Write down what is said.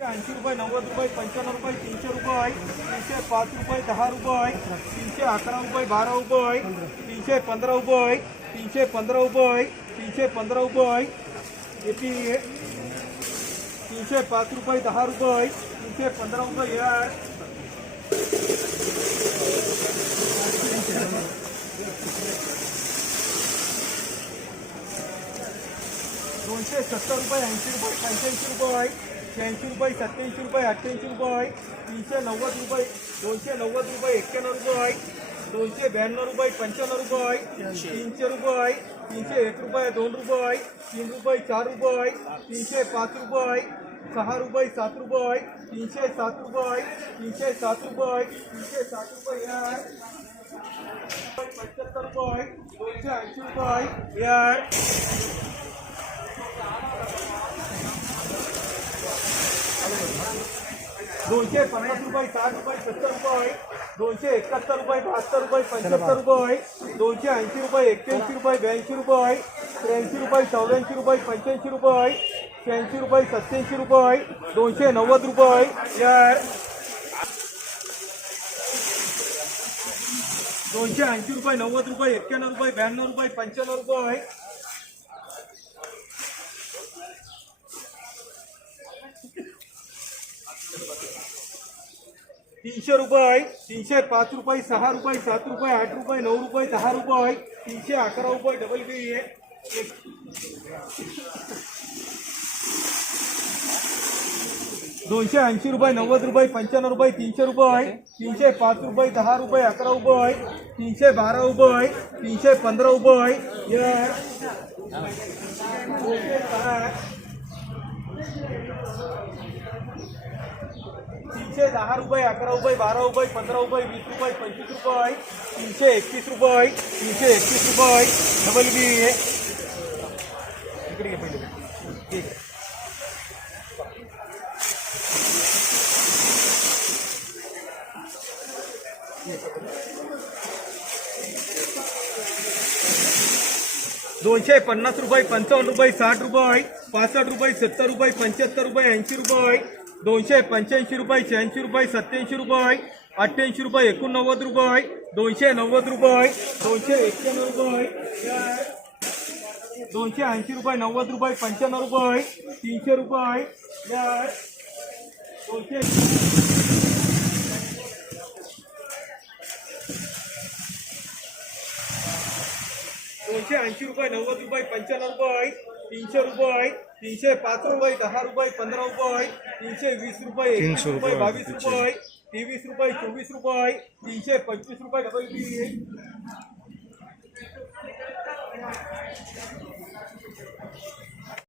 ऐंशी रुपये, नव्वद रुपये, पंच्याण्णव रुपये, तीनशे रुपये तीनशे पाच रुपये, दहा रुपये तीनशे अकरा रुपये, बारा रुपये तीनशे पंधरा रुपये तीनशे पंधरा रुपये तीनशे पंधरा रुपये तीनशे पाच रुपये, दहा रुपये तीनशे पंधरा रुपये दोनशे सत्तर रुपये, ऐंशी रुपये, पंच्याऐंशी रुपये शहाऐंशी रुपये सत्याऐंशी रुपये अठ्ठ्याऐंशी रुपये तीनशे नव्वद रुपये दोनशे नव्वद रुपये एक्क्याण्णव रुपये दोनशे ब्याण्णव रुपये पंच्याण्णव रुपये तीनशे रुपये तीनशे एक रुपये दोन रुपये तीन रुपये चार रुपये तीनशे पाच रुपये सहा रुपये सात रुपये तीनशे सात रुपये तीनशे सात रुपये तीनशे सात रुपये यार पंच्याहत्तर रुपये दोनशे ऐंशी रुपये यार दोनशे पन्नास रुपये साठ रुपये सत्तर रुपये दोनशे एकाहत्तर रुपये बहात्तर रुपये पंच्याहत्तर रुपये दोनशे ऐंशी रुपये एक्क्याऐंशी रुपये ब्याऐंशी रुपये त्र्याऐंशी रुपये चौऱ्याऐंशी रुपये पंच्याऐंशी रुपये शहाऐंशी रुपये सत्याऐंशी रुपये दोनशे नव्वद रुपये यार दोनशे ऐंशी रुपये नव्वद रुपये एक्क्याण्णव रुपये ब्याण्णव रुपये पंच्याण्णव रुपये तीनशे रुपये तीनशे पाच रुपये सहा रुपये सात रुपये आठ रुपये नऊ रुपये दहा रुपये तीनशे अकरा रुपये डबल बी आहे दोनशे ऐंशी रुपये नव्वद रुपये पंच्याण्णव रुपये तीनशे रुपये तीनशे पाच रुपये दहा रुपये अकरा रुपये तीनशे बारा रुपये तीनशे पंधरा रुपये या. दोनशे सहा तीनशे दहा रुपये अकरा रुपये बारा रुपये पंधरा रुपये वीस रुपये पंचवीस रुपये तीनशे एकतीस रुपये तीनशे एकतीस रुपये डबल बी आहे इकडे घे पहिले ठीक आहे दोनशे पन्नास रुपये पंचावन्न रुपये साठ रुपये पासष्ट रुपये सत्तर रुपये पंच्याहत्तर रुपये ऐंशी रुपये दोनशे पंच्याऐंशी रुपये शहाऐंशी रुपये सत्याऐंशी रुपये अठ्ठ्याऐंशी रुपये एकोणनव्वद रुपये दोनशे नव्वद रुपये दोनशे एक्क्याण्णव रुपये दोनशे ऐंशी रुपये नव्वद रुपये पंच्याण्णव रुपये तीनशे रुपये दोनशे दोनशे ऐंशी रुपये नव्वद रुपये पंच्याण्णव रुपये तीनशे रुपये तीनशे पाच रुपये दहा रुपये पंधरा रुपये तीनशे वीस रुपये एकवीस रुपये बावीस रुपये तेवीस रुपये चोवीस रुपये तीनशे पंचवीस रुपये डबल